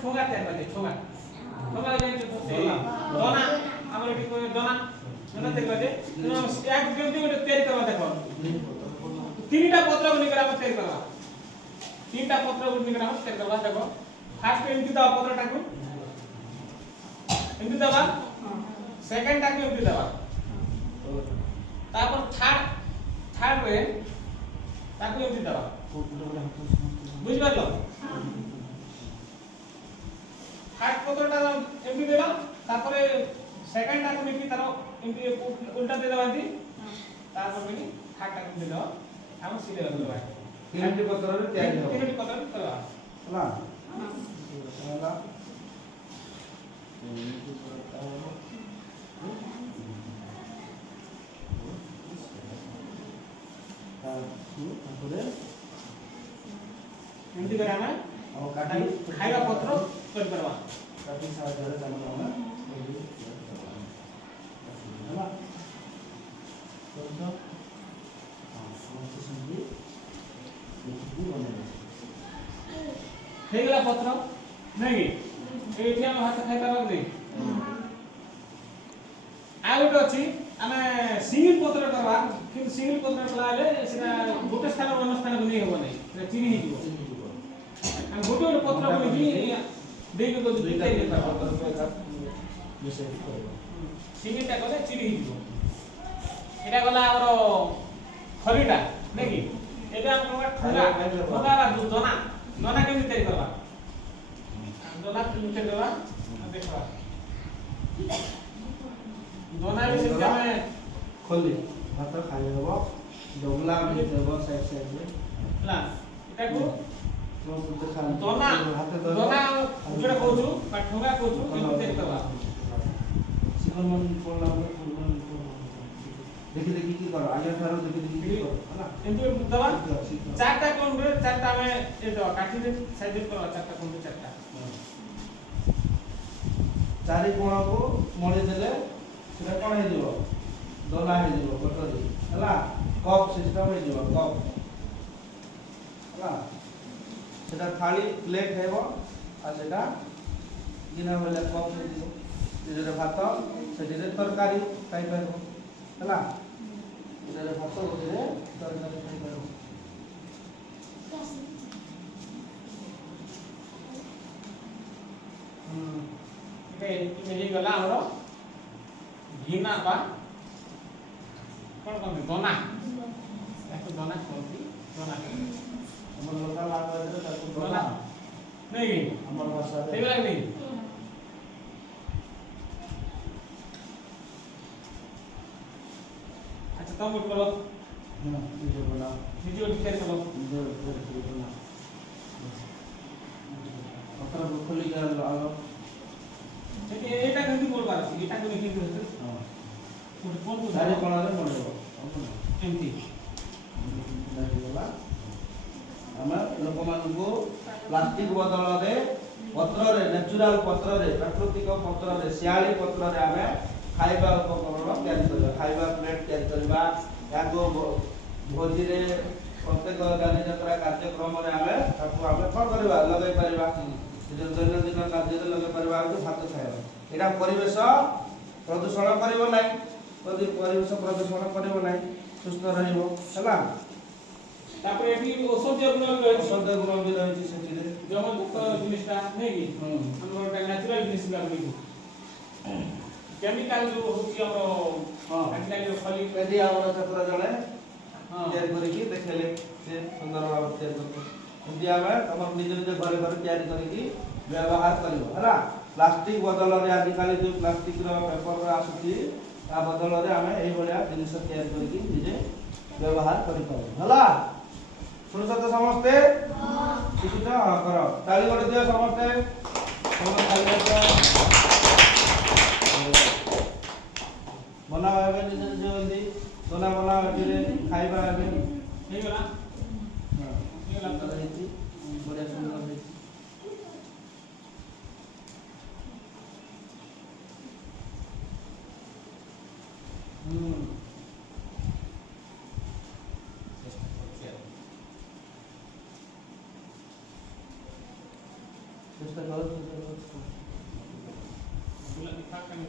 ঠোঙা তৈরি করে ঠোঙা ঠোঙা জানি তো সেই দনা আমরা কি করে দনা দনা তৈরি করে এক কেমতি ଗୋଟେ তৈরি করবা দেখো তিনটা পত্র বনি করে আমরা তৈরি করবা তিনটা পত্র বনি করে আমরা তৈরি করবা দেখো ফার্স্ট এমতি দাও পত্রটাকে এমতি দাও সেকেন্ডটাকে এমতি দাও তারপর থার্ড রে তাকে এমতি দাও বুঝতে পারলো থার্ড পত্রটা এমতি দিলাম তারপরে সেকেন্ডটাকে এমতি তার এমতি উল্টা দিয়ে দাও এমতি তারপর এমতি থার্ডটাকে এমতি দাও हम सीधे बदल रहा है तीनटी पत्रों तैयार हो तीनटी पत्र करवा ହେଲା ହେଲା ତାପରେ ଏମିତି କରି ଆମେ ଆଉ କାଟି ଖାଇବା ପତ୍ର କରି କରବା କାଟି ସାହାଯ୍ୟରେ ଆମେ ହେଲା ତ ହେଇଗଲା ପତ୍ର ନାଇଁ କି ଏଇଠି ଆମେ ଭାତ ଖାଇ ପାରବା କି ଆଉ ଗୋଟେ ଅଛି ଆମେ ସିଙ୍ଗଲ ପତ୍ର କରବା କିନ୍ତୁ ସିଙ୍ଗଲ ପତ୍ର କଲା ହେଲେ ସେଟା ଗୋଟେ ସ୍ଥାନ ଅନ୍ୟ ସ୍ଥାନକୁ ନେଇ ହେବ ନାହିଁ ସେଟା ଚିରି ହେଇଯିବ ଆମେ ଗୋଟେ ଗୋଟେ ପତ୍ର କରିକି ଦେଇକି ତ ଦୁଇଟା ପତ୍ର ମିଶେଇ କରିବା ସିଙ୍ଗଲଟା କଲେ ଚିରି ହେଇଯିବ ଏଟା ଗଲା ଆମର ଖଲିଟା ନାଇଁ କି এটা আমরা ঠোঙা ঠোঙা বা দোনা দোনা কেমনে তৈরি করবা দোনা কেমনে তৈরি করবা দেখবা দোনা ବି ସେମିତି ଆମେ ଖୋଲି ଭାତ ଖାଇ ହେବ ଡବଲା ବି ଦେବ ସାଇଡ ସାଇଡରେ ହେଲା ଏଟାକୁ ଦୋନା ହାତ ଦୋନା ଯୋଟା କହୁଛୁ ବା ଠୋଙ୍ଗା କହୁଛୁ କେମନେ ତୈରି କରବା ଶିଖର ମନ ପଡଲା देखि देखि की करो आगे ठारो देखि देखि की करो हैना एंतु दवा चारटा कोन रे चारटा में ए दो काटी दे साइज करो चारटा कोन रे चारटा चारि कोण को मळी देले सेटा कोन हे दिबो दोला हे दिबो पटरी हैला कप सिस्टम हे दिबो कप हैला सेटा थाली प्लेट हेबो आ सेटा गिना वाला कप हे दिबो जे भात सेटिरे तरकारी खाइ पाइबो ହେଲା ଏଟାରେ ଭାତ ଗୋଟେରେ ତରକାରୀ ଖାଇପାରିବ ଏବେ ହେଇଗଲା ଆମର ଘିନା ବା କ'ଣ କହନ୍ତି ଦନା ତାକୁ ଦନା କହନ୍ତି ଦନା ଆମର ଲୋକାଲ ଭାଷାରେ ତାକୁ ଦନା ନାଇଁ କି ଆମର ଭାଷାରେ ହେଇଗଲା କି ନାଇଁ अच्छा तुम उठ करो वीडियो बनाओ वीडियो शेयर करो वीडियो बनाओ पत्र खोली के आलो ठीक है एटा केमती बोल पार छी एटा केमती होते हां कोन कोन सारे कोणारे पड़ो एमती दाइला हम लोकमानकु प्लास्टिक बदल रे पत्र रे नेचुरल पत्र रे प्राकृतिक पत्र रे सियाली पत्र रे हमें खाइबा उपकरण तैयारी करबा खाइबा प्लेट तैयारी करबा याको भोजी रे प्रत्येक गाड़ी यात्रा कार्यक्रम रे हमें ताकू हमें कोन करबा लगाई परबा दैनंदिन कार्य रे लगाई परबा कि भात खाइबा एटा परिवेश प्रदूषण करिवो नै परिवेश प्रदूषण करिवो नै सुस्थ रहिबो हला तापर एठी औषधीय गुण भी रहछि औषधीय गुण भी रहछि सेठी रे जम मुक्त जिनिसटा नै कि हमर नेचुरल जिनिस लागबी केमिकल जो होची हमरो हां केमिकल खली यदि हमर छात्र जणे तैयार करिकि देखले से सुंदर भाव तैयार करते यदि हमें हमर निज निज घर घर तैयार करिकि व्यवहार करिवो हला प्लास्टिक बदल रे आदि काली जो प्लास्टिक रो पेपर रो आसुची ता बदल रे हमें एई भलिया जिनिस तैयार करिकि निजे व्यवहार करि पाबो हला सुनछ तो समस्ते हां ठीक छ करो ताली बड़ दियो समस्ते समस्त ताली बना भाई जल्दी सोना बना फिर खाइबा आगे हे गला हां हे गला तो रही बढ़िया सुंदर रही চেষ্টা করো বুলা কি থাকা নেই